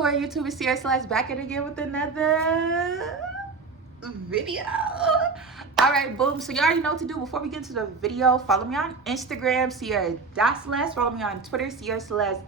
So we're YouTube, it's Ciara Celeste back at it again with another video. Alright, boom. So you already know what to do. Before we get into the video, follow me on Instagram, Ciara.Celeste. Follow me on Twitter, Ciara Celeste.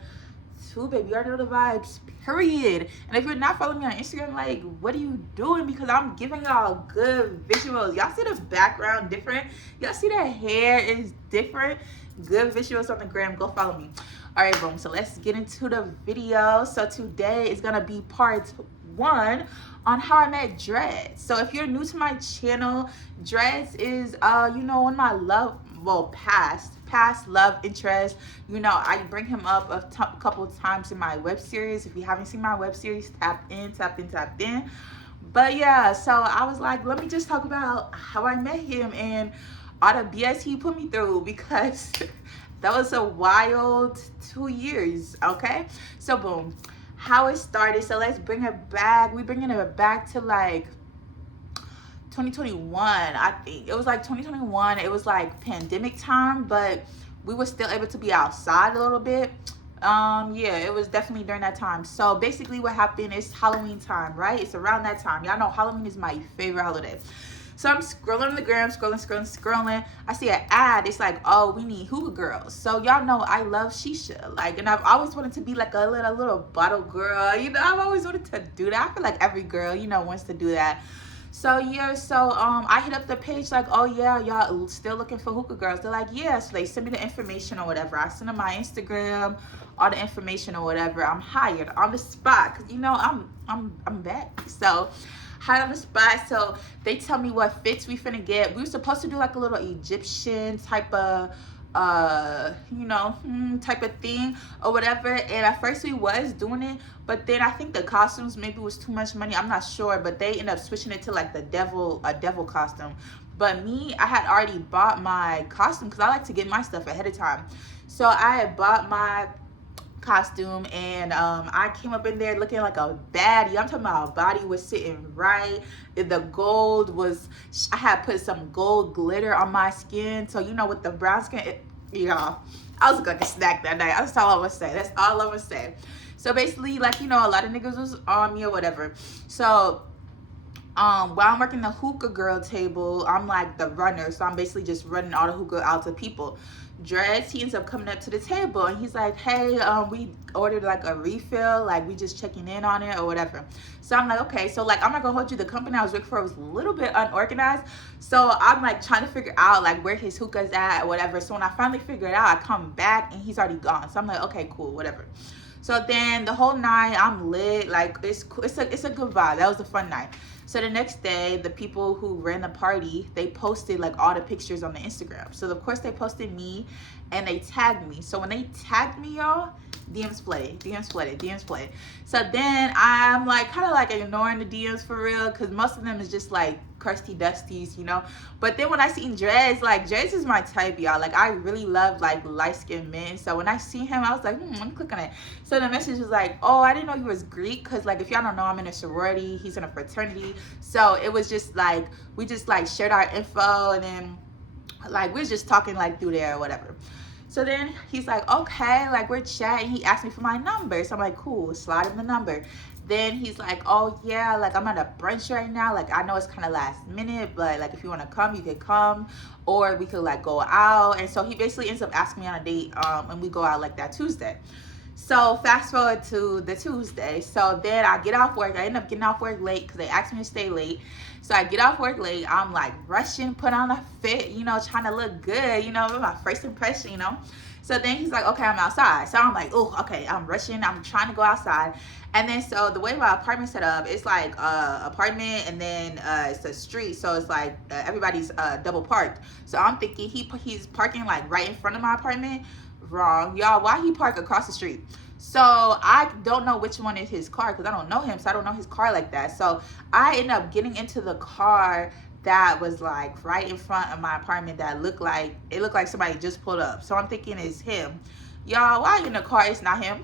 Too, baby. You already know the vibes, period. And if you're not following me on Instagram, like, what are you doing? Because I'm giving y'all good visuals. Y'all see the background different? Y'all see the hair is different? Good visuals on the gram. Go follow me. All right, boom. So let's get into the video. So today is gonna be part 1 on how I met Dreads. So if you're new to my channel, Dreads is one of my past love interest. You know, I bring him up a couple of times in my web series. If you haven't seen my web series, tap in. But yeah, so I was like, let me just talk about how I met him and all the BS he put me through, because that was a wild 2 years. Okay, so boom, how it started. So let's bring it back. We bringing it back to like 2021. I think it was like 2021. It was like pandemic time, but we were still able to be outside a little bit. Yeah, it was definitely during that time. So basically what happened is Halloween time, right? It's around that time. Y'all know Halloween is my favorite holiday. So I'm scrolling on the gram, scrolling. I see an ad. It's like, oh, we need hookah girls. So y'all know I love shisha. Like, and I've always wanted to be like a little bottle girl. You know, I've always wanted to do that. I feel like every girl, you know, wants to do that. So yeah, I hit up the page like, oh yeah, y'all still looking for hookah girls? They're like, yeah. So they send me the information or whatever. I send them my Instagram, all the information or whatever. I'm hired on the spot, cause you know I'm back. So hired on the spot. So they tell me what fits we finna get. We were supposed to do like a little Egyptian type of type of thing or whatever. And at first we was doing it, but then I think the costumes maybe was too much money. I'm not sure, but they ended up switching it to like a devil costume. But me, I had already bought my costume because I like to get my stuff ahead of time. So I had bought my costume, and I came up in there looking like a baddie. I'm talking about my body was sitting right. The gold was, I had put some gold glitter on my skin. So you know, with the brown skin, y'all, I was looking like a snack that night. That's all I'm gonna say. That's all I'm gonna say. So basically, like, you know, a lot of niggas was on me or whatever. So while I'm working the hookah girl table, I'm like the runner. So I'm basically just running all the hookah out to people. Dreads, he ends up coming up to the table and he's like, hey, we ordered like a refill, like we just checking in on it or whatever. So I'm like, okay. So like, I'm not gonna hold you, the company I was working for was a little bit unorganized. So I'm like trying to figure out like where his hookah's at or whatever. So when I finally figure it out, I come back and he's already gone. So I'm like, okay, cool, whatever. So then the whole night I'm lit, like it's a good vibe. That was a fun night. So the next day, the people who ran the party, they posted like all the pictures on the Instagram. So of course they posted me and they tagged me. So when they tagged me, y'all, DMs flooded. So then I'm like kind of like ignoring the DMs for real, because most of them is just like crusty dusties, you know. But then when I seen Dreads, like Dreads is my type, y'all. Like I really love like light-skinned men. So when I see him, I was like, let me click on it. So the message was like, oh, I didn't know you was Greek, because like if y'all don't know, I'm in a sorority, he's in a fraternity. So it was just like we just like shared our info, and then like we was just talking like through there or whatever. So then he's like, okay, like we're chatting. He asked me for my number. So I'm like, cool, slide him the number. Then he's like, oh yeah, like I'm at a brunch right now. Like I know it's kind of last minute, but like if you want to come, you could come, or we could like go out. And so he basically ends up asking me on a date, and we go out like that Tuesday. So fast forward to the Tuesday. So then I get off work. I end up getting off work late because they asked me to stay late. So I get off work late. I'm like rushing, put on a fit, you know, trying to look good, you know, my first impression, you know. So then he's like, okay, I'm outside. So I'm like, oh, okay, I'm rushing. I'm trying to go outside. And then so the way my apartment's set up, it's like apartment, and then it's a street. So it's like everybody's double parked. So I'm thinking he's parking like right in front of my apartment. Wrong, y'all. Why he park across the street? So I don't know which one is his car, because I don't know him, so I don't know his car like that. So I end up getting into the car that was like right in front of my apartment that looked like somebody just pulled up. So I'm thinking it's him. Y'all, why in the car? It's not him.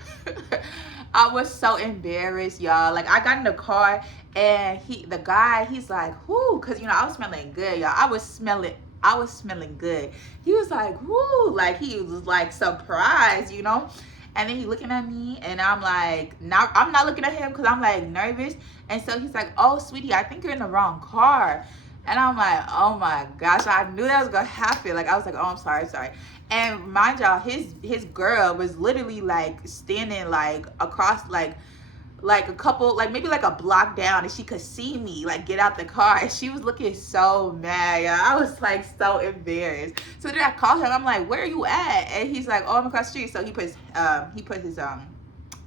I was so embarrassed, y'all. Like I got in the car and the guy, he's like, whoo, because you know I was smelling good, y'all. I was smelling good. He was like, whoo, like he was like surprised, you know. And then he looking at me, and I'm like, now I'm not looking at him because I'm like nervous. And so he's like, oh, sweetie, I think you're in the wrong car. And I'm like, oh my gosh, I knew that was gonna happen. Like, I was like, oh, I'm sorry. And mind y'all, his girl was literally like standing like across like a couple, like maybe like a block down, and she could see me like get out the car, and she was looking so mad. Yeah, I was like so embarrassed. So then I called him. I'm like, where are you at? And he's like, oh, I'm across the street. So he put his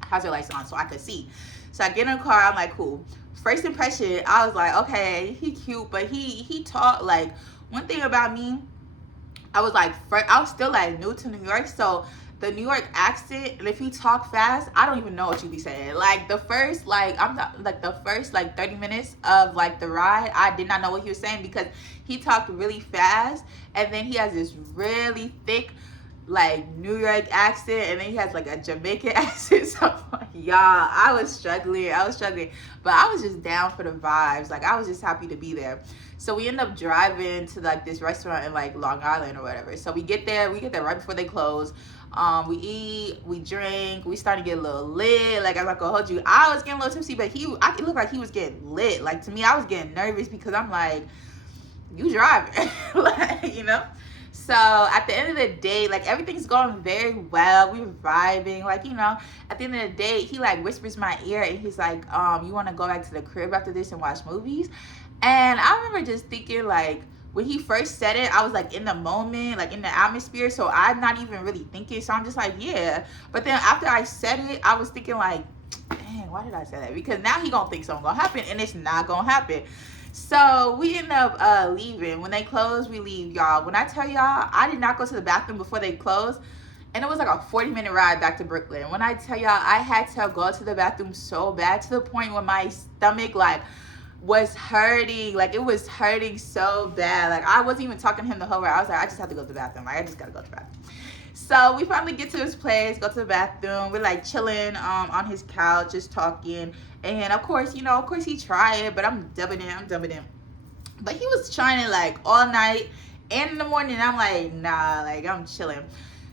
hazard lights on so I could see. So I get in the car. I'm like, cool. First impression, I was like, okay, he cute, but he talked like, one thing about me, I was like, I was still like new to New York, so the New York accent, and if you talk fast, I don't even know what you be saying. Like the first, like I'm not, like the first like 30 minutes of like the ride, I did not know what he was saying because he talked really fast, and then he has this really thick like New York accent, and then he has like a Jamaican accent. So like, y'all, I was struggling, but I was just down for the vibes. Like I was just happy to be there. So we end up driving to like this restaurant in like Long Island or whatever. So we get there right before they close. We eat, we drink, we started to get a little lit. Like I'm not gonna hold you, I was getting a little tipsy, but it looked like he was getting lit. Like to me, I was getting nervous because I'm like, you driving, like, you know. So at the end of the day, like everything's going very well. We were vibing, like, you know. At the end of the day, he like whispers my ear, and he's like, you want to go back to the crib after this and watch movies? And I remember just thinking, like, when he first said it, I was like in the moment, like in the atmosphere, so I'm not even really thinking. So I'm just like, yeah. But then after I said it, I was thinking like, dang, why did I say that? Because now he gonna think something gonna happen, and it's not gonna happen. So we end up leaving. When they close, we leave, y'all. When I tell y'all, I did not go to the bathroom before they closed, and it was like a 40-minute ride back to Brooklyn. When I tell y'all, I had to go to the bathroom so bad, to the point where my stomach like was hurting. Like it was hurting so bad. Like I wasn't even talking to him the whole ride. I was like, I just have to go to the bathroom. Like I just gotta go to the bathroom. So we finally get to his place, go to the bathroom. We're like chilling on his couch, just talking. And of course, you know, of course he tried, but I'm dubbing in. But he was trying it like all night and in the morning. I'm like, nah, like I'm chilling.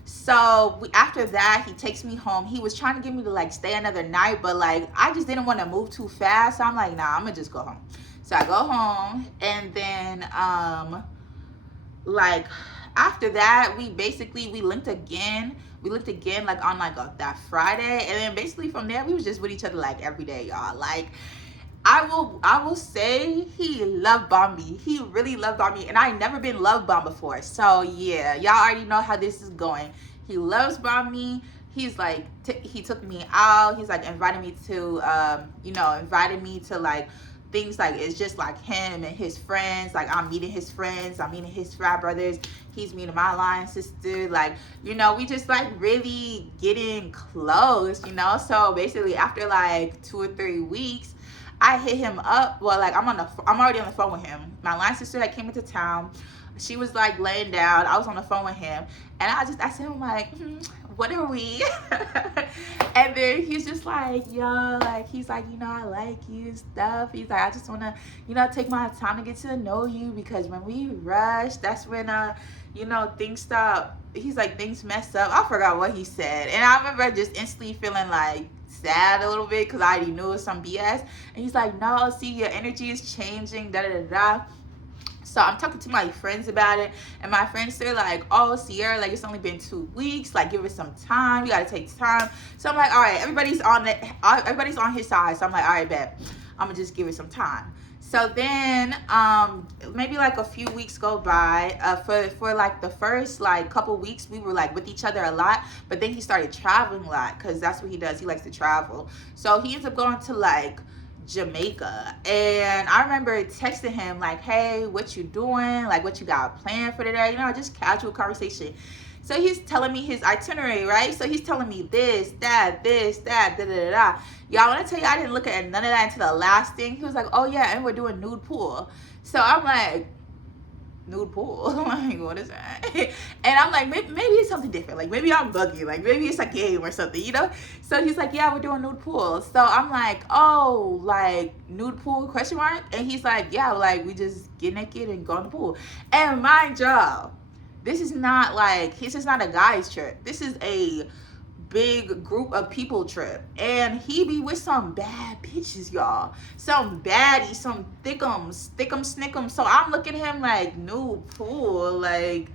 So after that, he takes me home. He was trying to get me to like stay another night, but like I just didn't want to move too fast. So I'm like, nah, I'm gonna just go home. So I go home, and then like after that, we linked again. We looked again like on like that Friday, and then basically from there we was just with each other like every day, y'all. Like I will say he love bombed me. He really love bombed me, and I never been love bombed before. So yeah, y'all already know how this is going. He loves bomb me. He's like he took me out. He's like invited me to invited me to like things like it's just like him and his friends. Like I'm meeting his friends, I'm meeting his frat brothers, he's meeting my line sister. Like, you know, we just like really getting close, you know. So basically after like 2 or 3 weeks, I hit him up. Well, like I'm already on the phone with him. My line sister that came into town, she was like laying down. I was on the phone with him, and I just asked him like, what are we? And then he's just like, yo, like he's like, you know, I like you and stuff. He's like, I just wanna, you know, take my time to get to know you, because when we rush, that's when you know, things stop. He's like, things mess up. I forgot what he said, and I remember just instantly feeling like sad a little bit because I already knew it was some BS. And he's like, no, see, your energy is changing, da da da da. So I'm talking to my friends about it, and my friends, they're like, oh, Ciara, like it's only been 2 weeks, like give it some time, you gotta take time. So I'm like, all right, everybody's on his side. So I'm like, all right, bet, I'm gonna just give it some time. So then maybe like a few weeks go by. For like the first like couple weeks, we were like with each other a lot, but then he started traveling a lot because that's what he does. He likes to travel. So he ends up going to like Jamaica, and I remember texting him like, hey, what you doing, like what you got planned for today, you know, just casual conversation. So he's telling me his itinerary, right? So he's telling me this, that, da da da. Y'all, when I tell you, I didn't look at none of that until the last thing. He was like, oh yeah, and we're doing nude pool. So I'm like, nude pool? I'm like, what is that? And I'm like, maybe it's something different. Like maybe I'm bugging. Like maybe it's a game or something, you know? So he's like, yeah, we're doing nude pool. So I'm like, oh, like nude pool, question mark? And he's like, yeah, like we just get naked and go in the pool. And mind y'all, this is not a guy's trip. This is a big group of people trip, and he be with some bad bitches, y'all, some baddies, some thickums, snickums. So I'm looking at him like, new pool, like,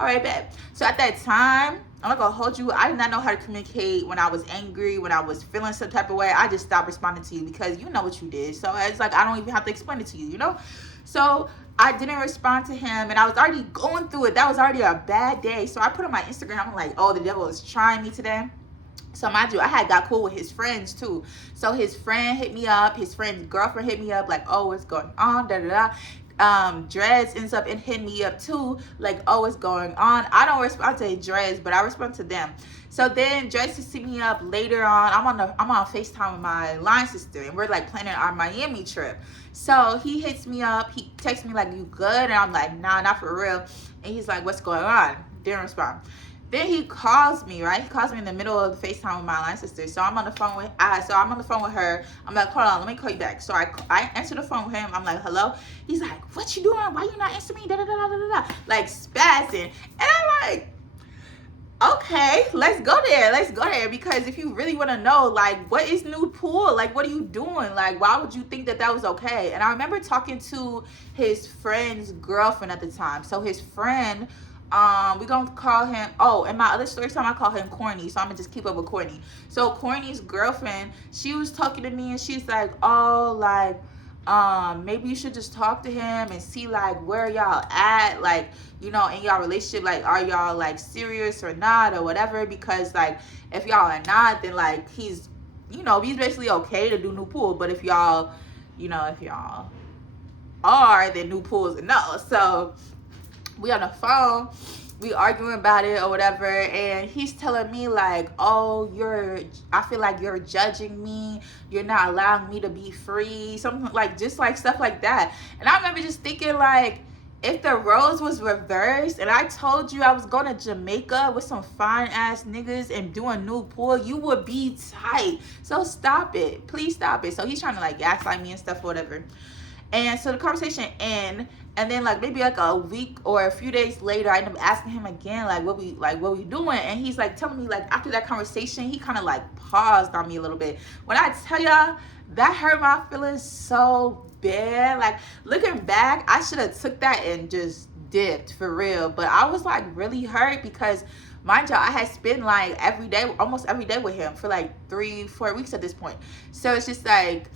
all right, bet. So at that time, I'm not gonna hold you, I did not know how to communicate when I was angry, when I was feeling some type of way. I just stopped responding to you because you know what you did. So it's like I don't even have to explain it to you, you know. So I didn't respond to him, and I was already going through it. That was already a bad day. So I put on my Instagram, I'm like, oh, the devil is trying me today. So mind you, I had got cool with his friends too. So his friend hit me up, his friend's girlfriend hit me up, like, oh, what's going on, da da da. Dreads ends up and hitting me up too, like, oh, what's going on. I don't respond to Dreads, but I respond to them. So then Dreads hits me up later on. I'm on FaceTime with my line sister, and we're like planning our Miami trip. So he hits me up, he texts me like, you good? And I'm like, nah, not for real. And he's like, what's going on? Didn't respond. Then he calls me, right? He calls me in the middle of the FaceTime with my line sister. So I'm on the phone with her. I'm like, hold on, let me call you back. So I answer the phone with him. I'm like, hello? He's like, what you doing? Why you not answering me? Da da da da da da. Like spazzing. And I'm like, okay, let's go there. Because if you really want to know, like, what is new pool? Like, what are you doing? Like, why would you think that was okay? And I remember talking to his friend's girlfriend at the time. So his friend, we gonna call him, oh, in my other story time I call him Corny, so I'm gonna just keep up with Corny. So Corny's girlfriend, she was talking to me, and she's like, oh, like, maybe you should just talk to him and see like where y'all at, like, you know, in y'all relationship, like, are y'all like serious or not, or whatever. Because like if y'all are not, then like he's basically okay to do new pool. But if y'all are, then new pool is a no. So we on the phone, we arguing about it or whatever, and he's telling me like, oh, I feel like you're judging me, you're not allowing me to be free, something like, just like stuff like that. And I remember just thinking like, if the roles was reversed and I told you I was going to Jamaica with some fine ass niggas and doing new pool, you would be tight. So stop it, please stop it. So he's trying to like gaslight me and stuff or whatever. And so the conversation ended, and then like maybe like a week or a few days later, I end up asking him again, like what we doing? And he's like telling me like after that conversation, he kind of like paused on me a little bit. When I tell y'all, that hurt my feelings so bad. Like looking back, I should have took that and just dipped for real. But I was like really hurt because, mind y'all, I had spent like almost every day with him for like 3-4 weeks at this point. So it's just like,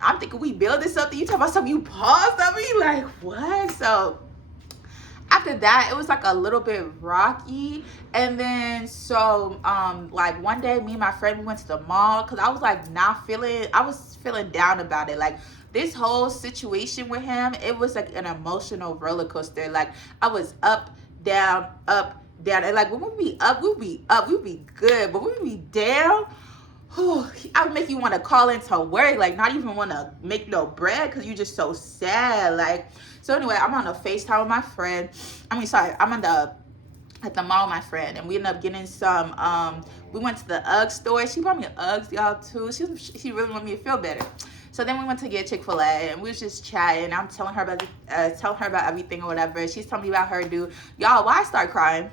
I'm thinking we building something. You talk about something, you paused on me, like what? So after that, it was like a little bit rocky. And then so like one day, me and my friend, we went to the mall because I was like I was feeling down about it. Like this whole situation with him, it was like an emotional roller coaster. Like I was up, down, and like when we be up, we'd be good, but when we be down, I would make you want to call into work, like not even want to make no bread because you're just so sad. Like, so anyway, I'm on a FaceTime with my friend. I'm at the mall with my friend, and we ended up getting some, we went to the UGG store. She bought me Uggs, y'all, too. She really wanted me to feel better. So then we went to get Chick-fil-A, and we was just chatting. I'm telling her about everything or whatever. She's telling me about her dude. Y'all, why I start crying?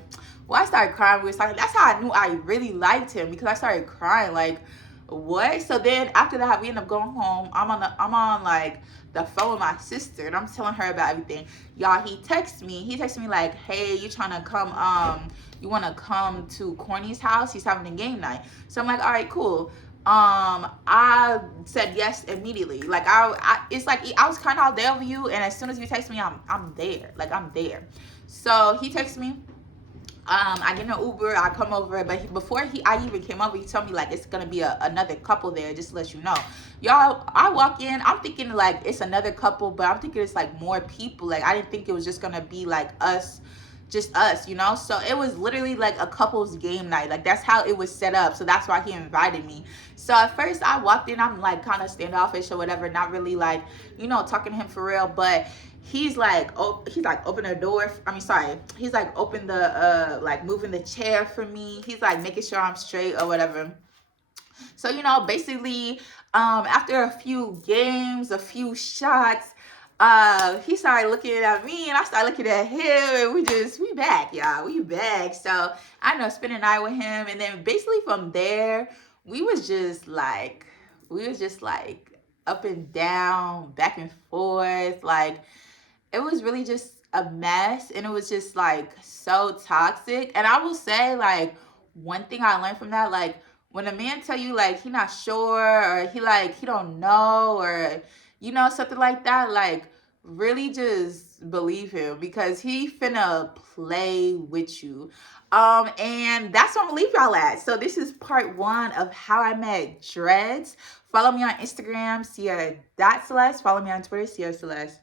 Well, I started crying. We were talking. That's how I knew I really liked him, because I started crying. Like, what? So then after that, we end up going home. I'm on like the phone with my sister, and I'm telling her about everything. Y'all, he texts me like, hey, you trying to come? You want to come to Corny's house? He's having a game night. So I'm like, all right, cool. I said yes immediately. Like it's like I was kind of all there with you, and as soon as you text me, I'm there. Like I'm there. So he texts me. I get an Uber, I come over, but before I even came over, he told me like it's gonna be another couple there, just to let you know. Y'all, I walk in, I'm thinking like it's another couple, but I'm thinking it's like more people. Like I didn't think it was just gonna be like just us, you know? So it was literally like a couple's game night. Like that's how it was set up. So that's why he invited me. So at first I walked in, I'm like kind of standoffish or whatever, not really like, talking to him for real, but he's like open the door. He's like open the like moving the chair for me. He's like making sure I'm straight or whatever. So basically after a few games, a few shots, he started looking at me and I started looking at him, and we back, y'all. We back. So I know spend a night with him, and then basically from there, we was just like up and down, back and forth. Like it was really just a mess, and it was just like so toxic. And I will say, like, one thing I learned from that, like, when a man tell you like he not sure, or he don't know, or something like that, like, really just believe him, because he finna play with you. And that's what I'm gonna leave y'all at. So this is part 1 of how I met dreads. Follow me on Instagram, Ciara.Celeste. Follow me on Twitter, Ciara Celeste.